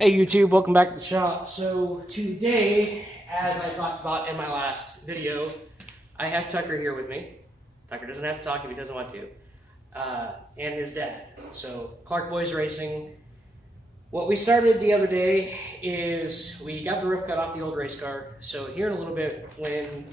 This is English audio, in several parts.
Hey YouTube, welcome back to the shop. So today, as I talked about in my last video, I have Tucker here with me. Tucker doesn't have to talk if he doesn't want to. And his dad. So Clark Boys Racing. What we started the other day is we got the roof cut off the old race car. So here in a little bit when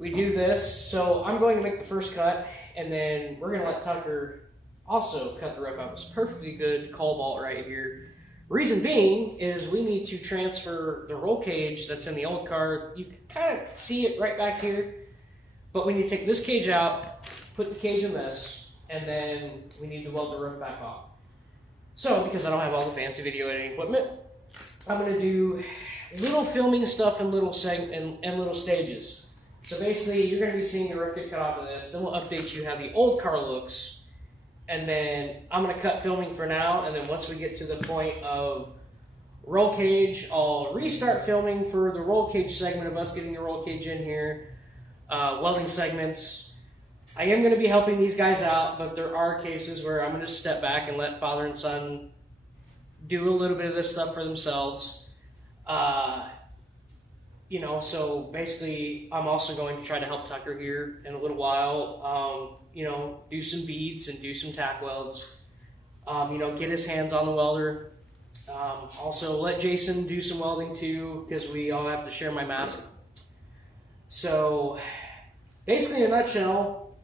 we do this, so I'm going to make the first cut and then we're going to let Tucker also cut the roof out. It's perfectly good cobalt right here. Reason being is we need to transfer the roll cage that's in the old car. You can kind of see it right back here, but we need to take this cage out, put the cage in this, and then we need to weld the roof back on. So, because I don't have all the fancy video editing equipment, I'm going to do little filming stuff in little little stages. So basically, you're going to be seeing the roof get cut off of this. Then we'll update you how the old car looks. And then I'm going to cut filming for now, and then once we get to the point of roll cage, I'll restart filming for the roll cage segment of us getting the roll cage in here, welding segments. I am going to be helping these guys out, but there are cases where I'm going to step back and let father and son do a little bit of this stuff for themselves. You know, so basically I'm also going to try to help Tucker here in a little while. You know, do some beads and do some tack welds, you know, get his hands on the welder. Also let Jason do some welding too, because we all have to share my mask. So basically in a nutshell,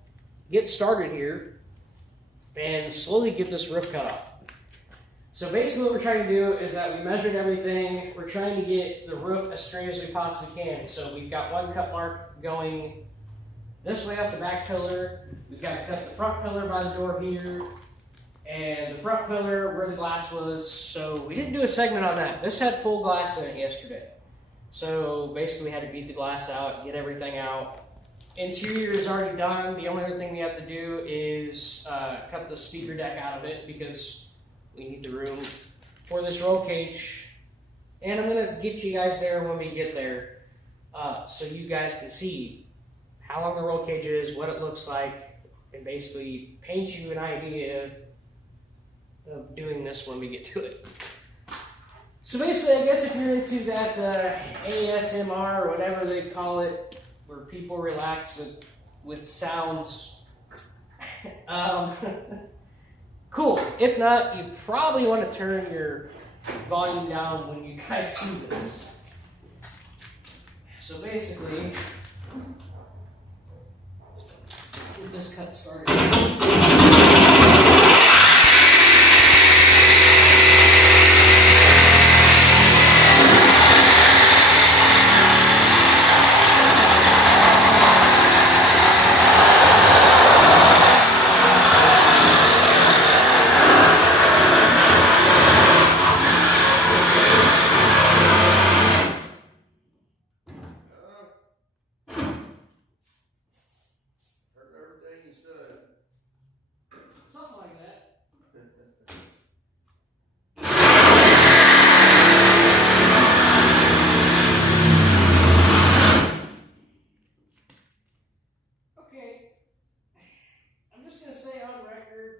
get started here and slowly get this roof cut off. So basically what we're trying to do is that we measured everything. We're trying to get the roof as straight as we possibly can. So we've got one cut mark going this way up the back pillar. We've got to cut the front pillar by the door here, and the front pillar where the glass was. So we didn't do a segment on that. This had full glass in it yesterday. So basically we had to beat the glass out, get everything out. Interior is already done. The only other thing we have to do is cut the speaker deck out of it because we need the room for this roll cage. And I'm gonna get you guys there when we get there, so you guys can see how long the roll cage is, what it looks like, and basically paint you an idea of doing this when we get to it. So basically, I guess if you're into that ASMR or whatever they call it, where people relax with sounds, cool. If not, you probably want to turn your volume down when you guys see this. So basically, get this cut started.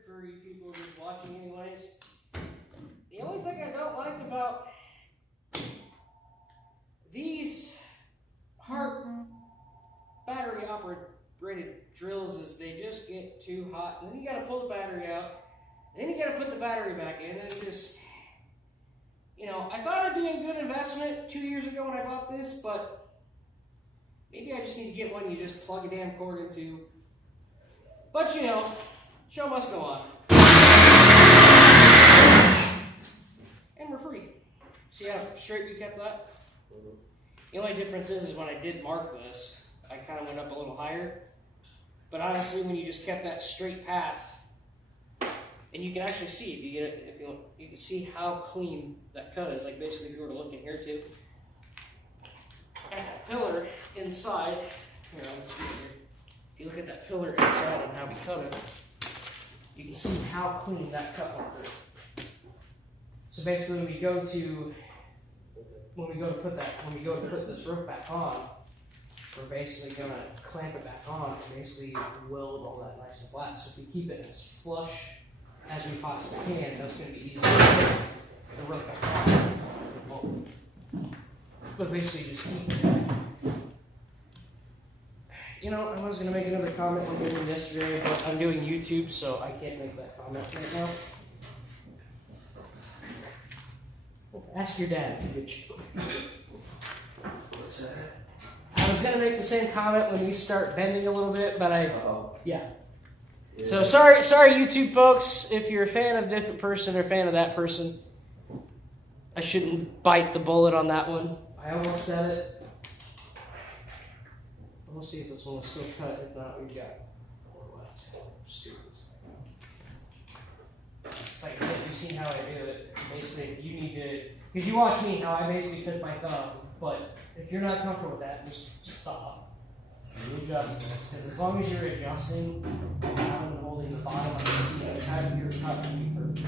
For you people who are watching anyways, the only thing I don't like about these hard battery operated drills is they just get too hot, and then you got to pull the battery out, then you got to put the battery back in, and it just, you know, I thought it'd be a good investment 2 years ago when I bought this, but maybe I just need to get one you just plug a damn cord into. But you know, show must go on. And we're free. See how straight we kept that? The only difference is when I did mark this, I kind of went up a little higher. But honestly, when you just kept that straight path, and you can actually see, if you get it, you can see how clean that cut is. Like basically, if you were to look in here too, at that pillar inside, here, I'll just do it here. If you look at that pillar inside and how we cut it, you can see how clean that cut marker is. So basically, when we go to put this roof back on, we're basically gonna clamp it back on and basically weld all that nice and flat. So if we keep it as flush as we possibly can, that's gonna be easy to put the roof back on. But basically just keep, you know, I was going to make another comment on doing yesterday, but I'm doing YouTube, so I can't make that comment right now. Ask your dad, it's a good show. What's that? I was going to make the same comment when you start bending a little bit, but yeah. So sorry YouTube folks, if you're a fan of a different person or a fan of that person. I shouldn't bite the bullet on that one. I almost said it. We'll see if this one will still cut. If not, we've got more left. Students. Like I said, you've seen how I do it. Basically, if you need to, because you watch me how I basically took my thumb, but if you're not comfortable with that, just stop. You adjust this, because as long as you're adjusting and holding the bottom of the seat, you're cutting perfect.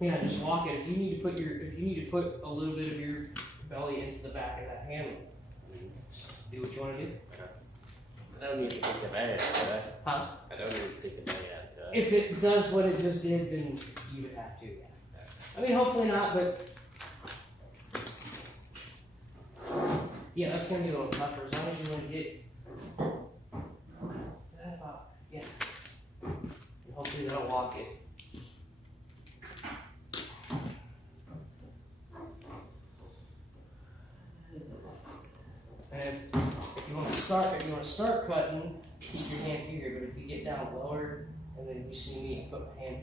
Yeah, just walk it. If you need to put a little bit of your belly into the back of that handle, do what you want to do. I don't need to take the bag out, do I? Huh? I don't need to take the bag out, do I? If it does what it just did, then you would have to. Yeah. I mean, hopefully not, but yeah, that's gonna be a little tougher. As long as you want to get that about, yeah. And hopefully that'll walk it. And if you want to start cutting, keep your hand here. But if you get down lower, and then you see me put my hand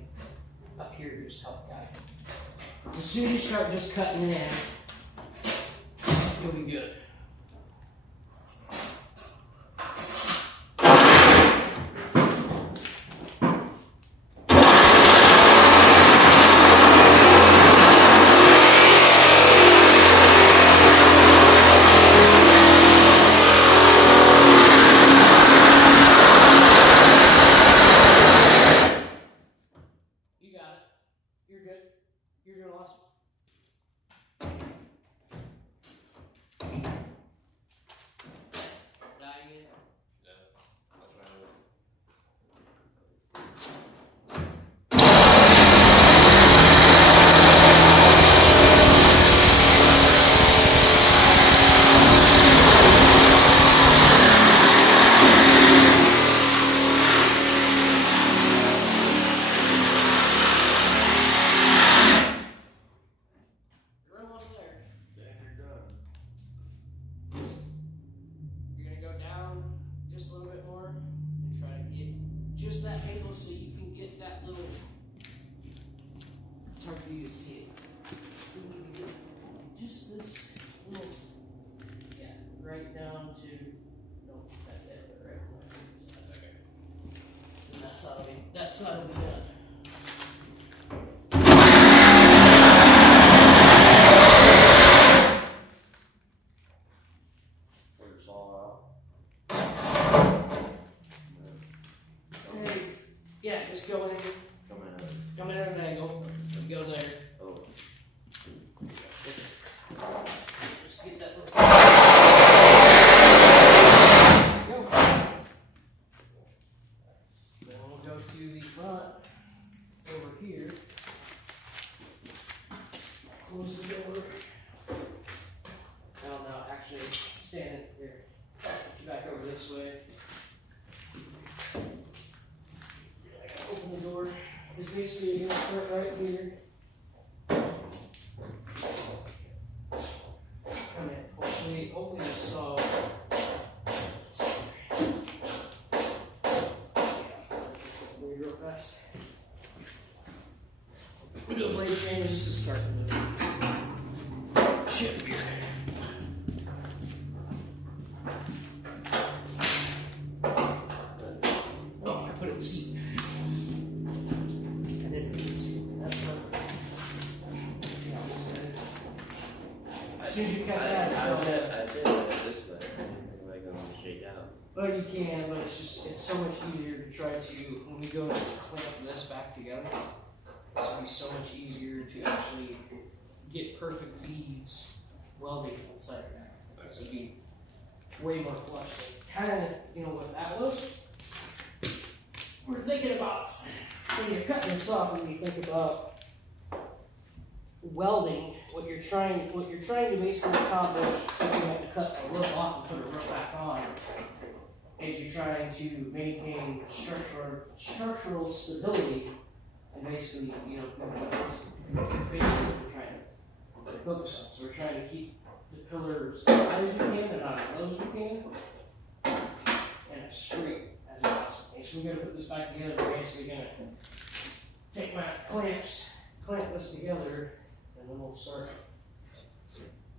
up here, you just help guide. As soon as you start just cutting in, you'll be good. You're doing awesome. Dying in? No. What's wrong with it? Just that angle so you can get that little, it's hard for you to see it. You need to get just this little, yeah, right down to, no, that there, but right there. Okay. And that side will be done. Yeah, just go in. Come in at an angle. Go there. Oh. Just get that little. Go. Then we'll go to the front over here. Close the door. No, actually, stand it here. Put you back over this way. Open the door. It's basically you're gonna start right here. Come in. Hopefully you saw. Wait real fast. We do a blade change just to start the chip here. Oh, I put it in the seat. As soon as you cut that, I did this way. Like I'm gonna shake out. well, you can, but it's so much easier to try to, when we go to clamp this back together, it's going to be so much easier to actually get perfect beads welding inside your back. So it'd be way more flush. Kind of, what that was? We're thinking thinking about, when you're cutting this off, when you think about welding, what you're trying to basically accomplish if you have to cut a rope off and put a rope back on, is you're trying to maintain structural stability, and basically, basically we're trying to focus on. So we're trying to keep the pillars as high as we can and not as low as we can, and as straight as possible. Okay, so we're going to put this back together. We're basically going to take my clamps, clamp this together, and then we'll start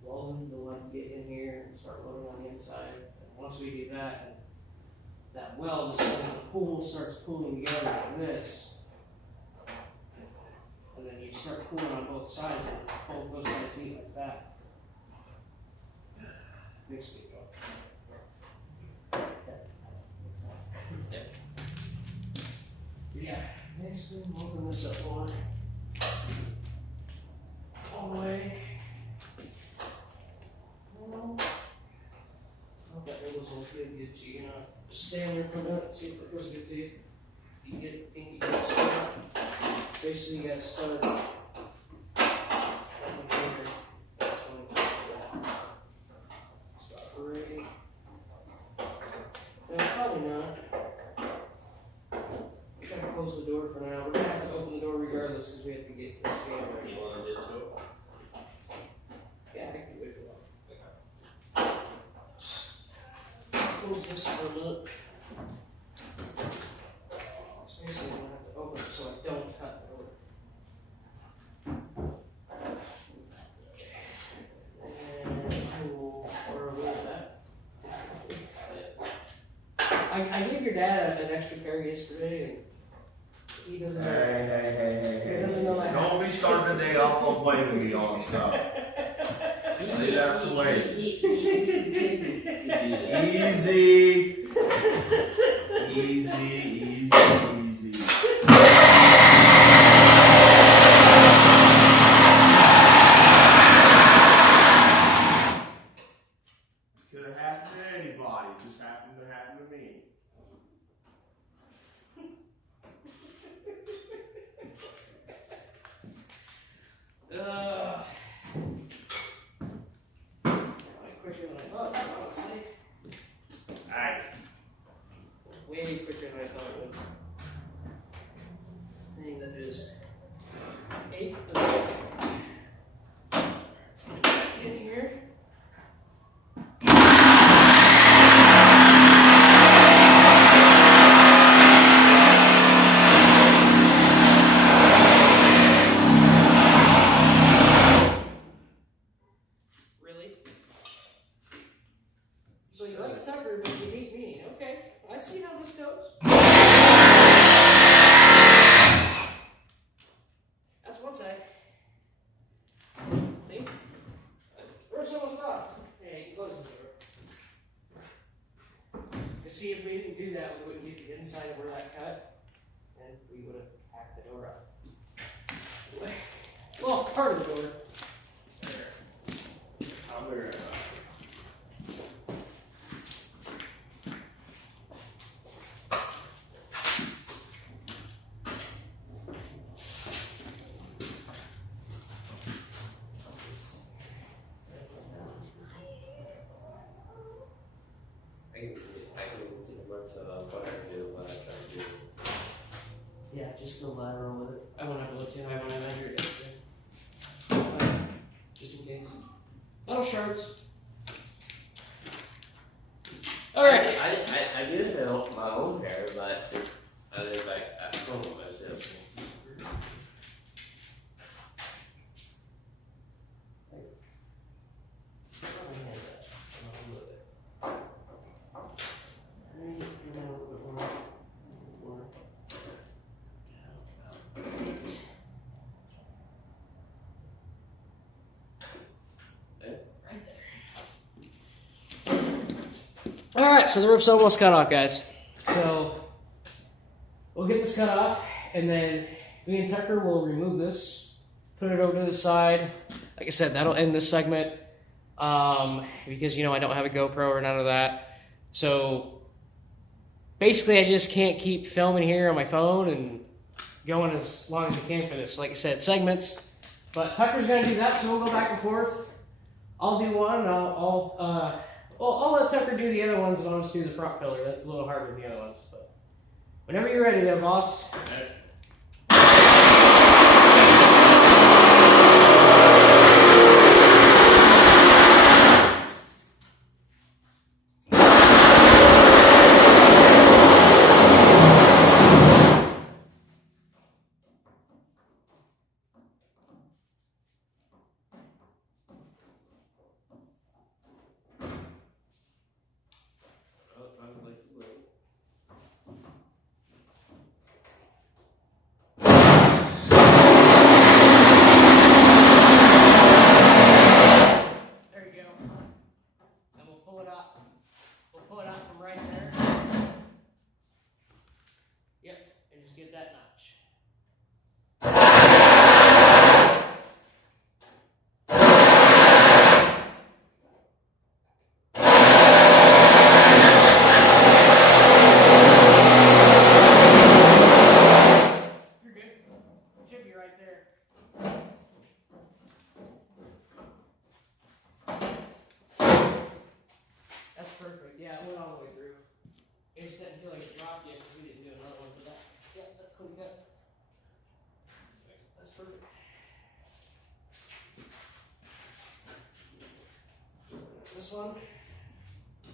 welding the one get in here and start welding on the inside. And once we do that, that weld is going to starts pulling together like this. And then you start pulling on both sides and pull both sides meet like that. Basically, yeah, basically, open this up one all the way. Well, I hope that wiggle will feel good to you. Just stand there for a minute and see if it feels good to you. You get pinky start. Basically, you gotta start. Stop right. No, probably not. I'm trying to close the door for now. We're gonna have to open the door regardless because we have to get this jam ready. You want to do the door? Yeah, I can wait for that. Close this for a minute. So basically, I'm gonna have to open it so I don't cut the door. And we'll pour over that. I gave your dad an extra pair yesterday, and he doesn't know. Hey. He doesn't know that. Don't be starting the day off on blaming me on stuff. Leave that to later. Easy. Could have happened to anybody, just happened to happen to me. Quicker than I thought, honestly. Alright. Way quicker than I thought it would. Thing that just ate the. Let's get back in here. Really? So you like Tucker, but you hate me. Okay, I see how this goes. That's one side. See? Where's someone stop? Hey, you close the door. You see, if we didn't do that, we wouldn't get the inside of where that cut, and we would have hacked the door up. Well, part of the door. I'm here. I can see the works of what I do, what I try to do. Yeah, just go lateral with it. I won't have to look too high when I measure it yesterday. Just in case. Little shorts. Alright. I do help my own hair, but I live like at home myself. Alright, so the roof's almost cut off, guys. So we'll get this cut off, and then me and Tucker will remove this, put it over to the side. Like I said, that'll end this segment. Because I don't have a GoPro or none of that. So basically I just can't keep filming here on my phone and going as long as I can for this. Like I said, segments. But Tucker's gonna do that, so we'll go back and forth. I'll do one, and I'll let Tucker do the other ones, and I'll just do the front pillar. That's a little harder than the other ones, but whenever you're ready there, boss. Yeah, it went all the way through. It just didn't feel like it dropped yet because we didn't do another one, but that's clean cut. That's perfect. This one,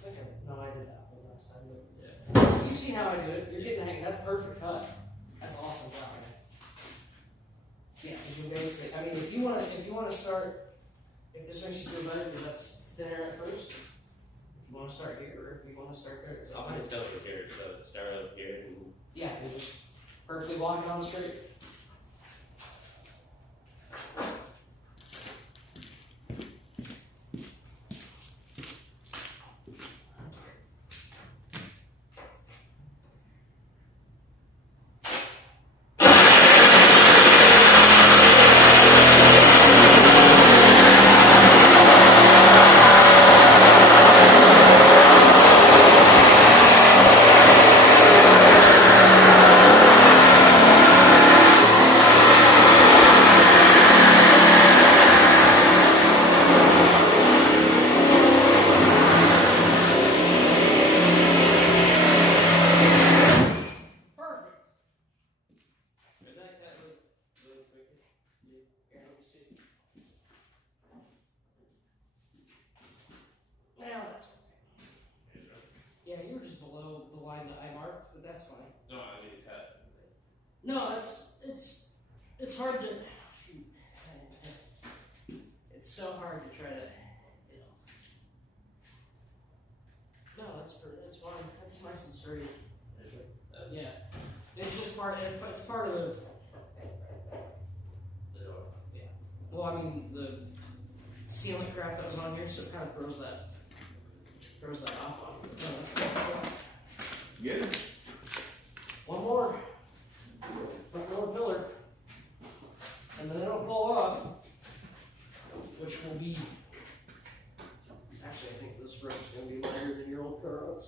okay, no, I did that one last time. But yeah. You see how I do it? You're getting the hang. That's perfect cut. That's awesome job, man. Yeah, because you basically, I mean, if you want to start, if this makes you feel better, because that's thinner at first. You want to start here, or if you want to start there, it's I'm going to start over here, so start over here. And yeah, you just perfectly walk it on straight. Yeah, you were just below the line that I marked, but that's fine. no, I need to cut. No, it's hard to shoot. It's so hard to try to, you know. No, that's fine. That's nice and straight. Yeah, it's just it's part of the. Yeah. Well, I mean the sealant crap that was on here, so it kind of throws that off on it. No, that's cool. Good. One more pillar, and then it'll fall off, which will be, actually I think this rope's going to be lighter than your old car ropes.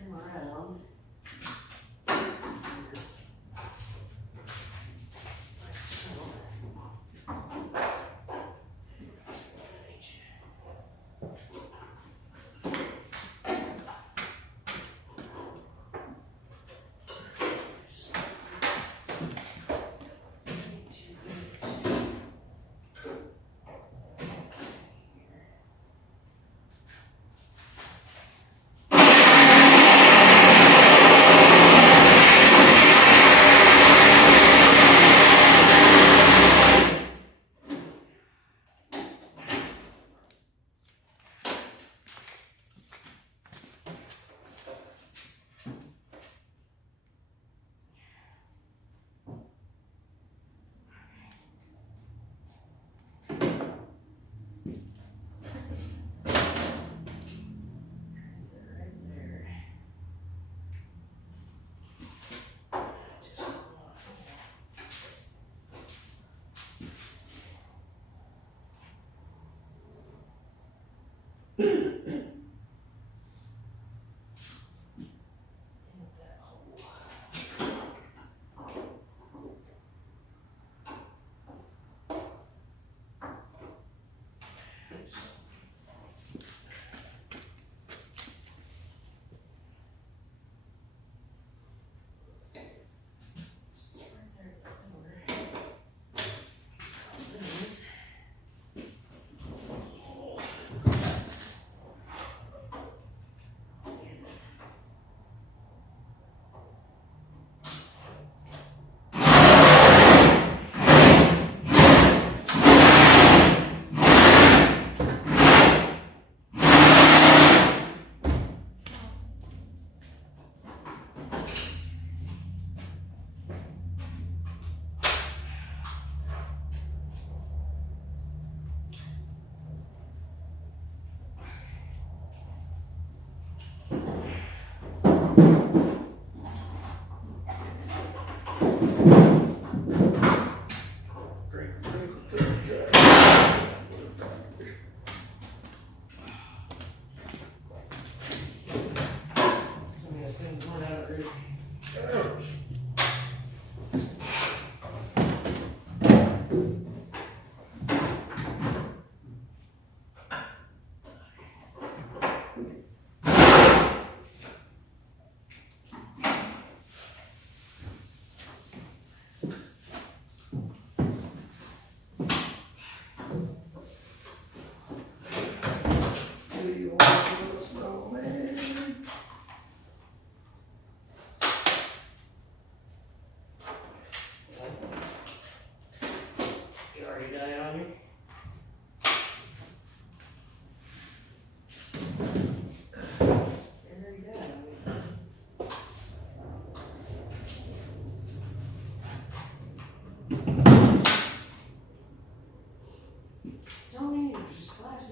come around.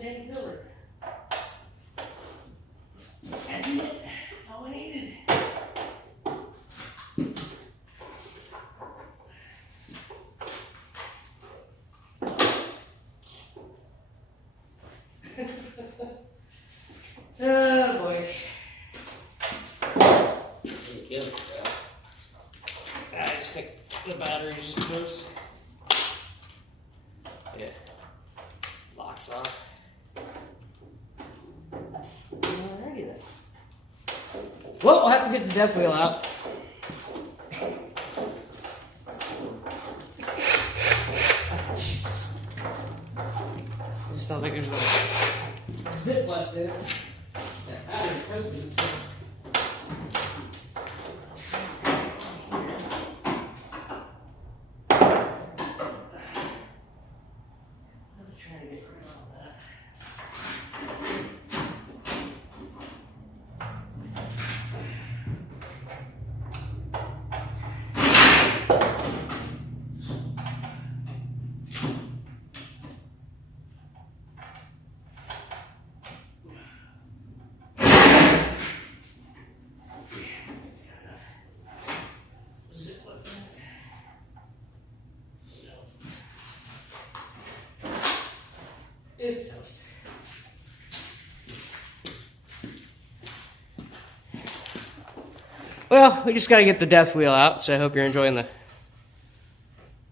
Dang pillar. That's it. That's all I needed. Oh boy. You killed it, bro. I just think the battery's just loose. Yeah. Locks off. Alrighty then. Well, we'll have to get the death wheel out. Jeez. I just don't think there's a zip left in it. That battery president. Well, we just got to get the death wheel out, so I hope you're enjoying the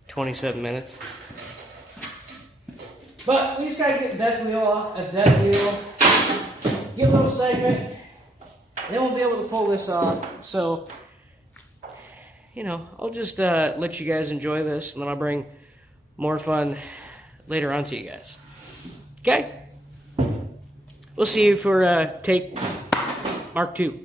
27 minutes. But we just got to get the death wheel off, get a little segment, then we'll be able to pull this off. So, you know, I'll just let you guys enjoy this, and then I'll bring more fun later on to you guys. Okay? We'll see you for take Mark 2.